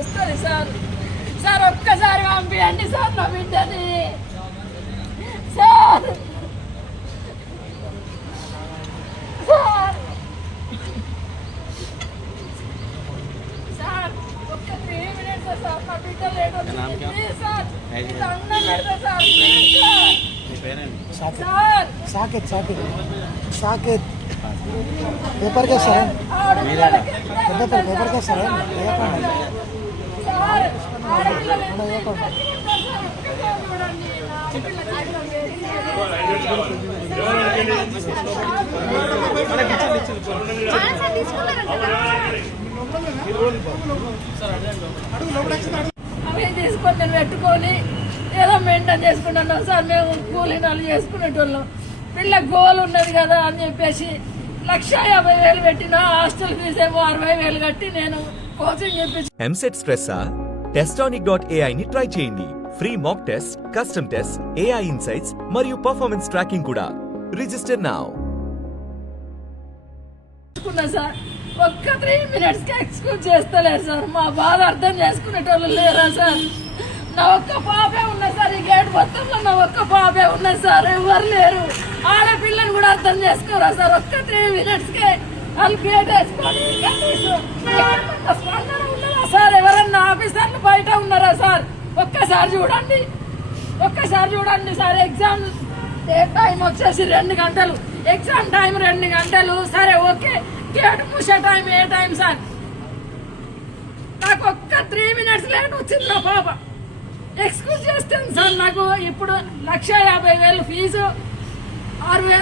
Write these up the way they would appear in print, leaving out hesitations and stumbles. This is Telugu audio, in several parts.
నడుస్తుంది సార్. సార్ ఒక్కసారి పంపించండి సార్ నా బిడ్డని సార్. సార్ సార్ ఒక్క 3 minutes సార్ నా బిడ్డ లేట్ ప్లీజ్ సార్. అన్నం పెడతా sir please sir. Sir Saketh Saketh Saketh paper కేసారా పేపర్ కేసారా సార్ అవి తీసుకొని నేను పెట్టుకొని ఏదో మెయింటైన్ చేసుకుంటున్నాం సార్. మేము కూలీనాలు చేసుకునేటోళ్ళం. పిల్ల గోల్ ఉన్నది కదా అని చెప్పేసి 1,50,000 పెట్టిన హాస్టల్ ఫీజు ఏమో 60,000 కట్టి నేను కోచింగ్ చెప్పించి ఎంసెట్ స్ట్రెస్సా testonic.ai ని ట్రై చేయండి. Free mock test, custom test, AI insights మరియు పర్ఫార్మెన్స్ ట్రాకింగ్ కూడా. Register now. సార్ ఒక్క 3 minutes కి ఎక్స్క్యూజ్ చేస్తలేరు సార్. మా బాధ అర్థం చేసుకునేటోళ్ళు లేరా సార్? నా ఒక్క పాపే ఉన్నది సార్. ఈ గేట్ మొత్తంలో నా ఒక్క పాపే ఉన్నది సార్. ఎవరు లేరు. ఆడపిల్లని కూడా అర్థం చేసుకోరా సార్? ఒక్క 3 minutes కే వాళ్ళు గేట్ వేసుకొని స్పందన ఉన్నదా సార్? ఎవరన్నా ఆఫీసర్లు బయట ఉన్నారా సార్? ఒక్కసారి చూడండి సార్. ఎగ్జామ్ టైం వచ్చేసి 2 గంటలు, ఎగ్జామ్ టైం 2 గంటలు. సరే ఓకే, గేట్ మూసే టైం ఏ టైం సార్? నాకు ఒక్క 3 minutes లేట్ వచ్చింది నా పాప. ఎక్స్క్యూజ్ చేస్తాను సార్. నాకు ఇప్పుడు 1,50,000 ఫీజు 60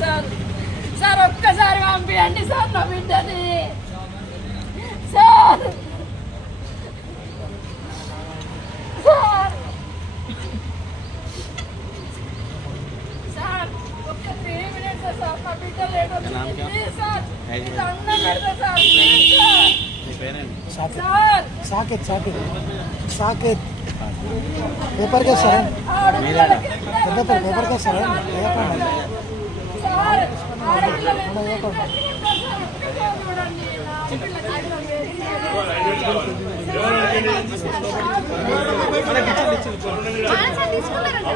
సార్. సార్ ఒక్కసారి పంపించండి సార్ నా బిడ్డని సార్. సార్ సార్ ఒక్క 3 minutes సార్ నా బిడ్డ లేట్ ప్లీజ్ సార్. అన్నం పెడతా sir please sir. Sir Saketh Saketh Saketh paper కేసారా పేపర్ కేసారా సార్ తీసుకున్నారంట.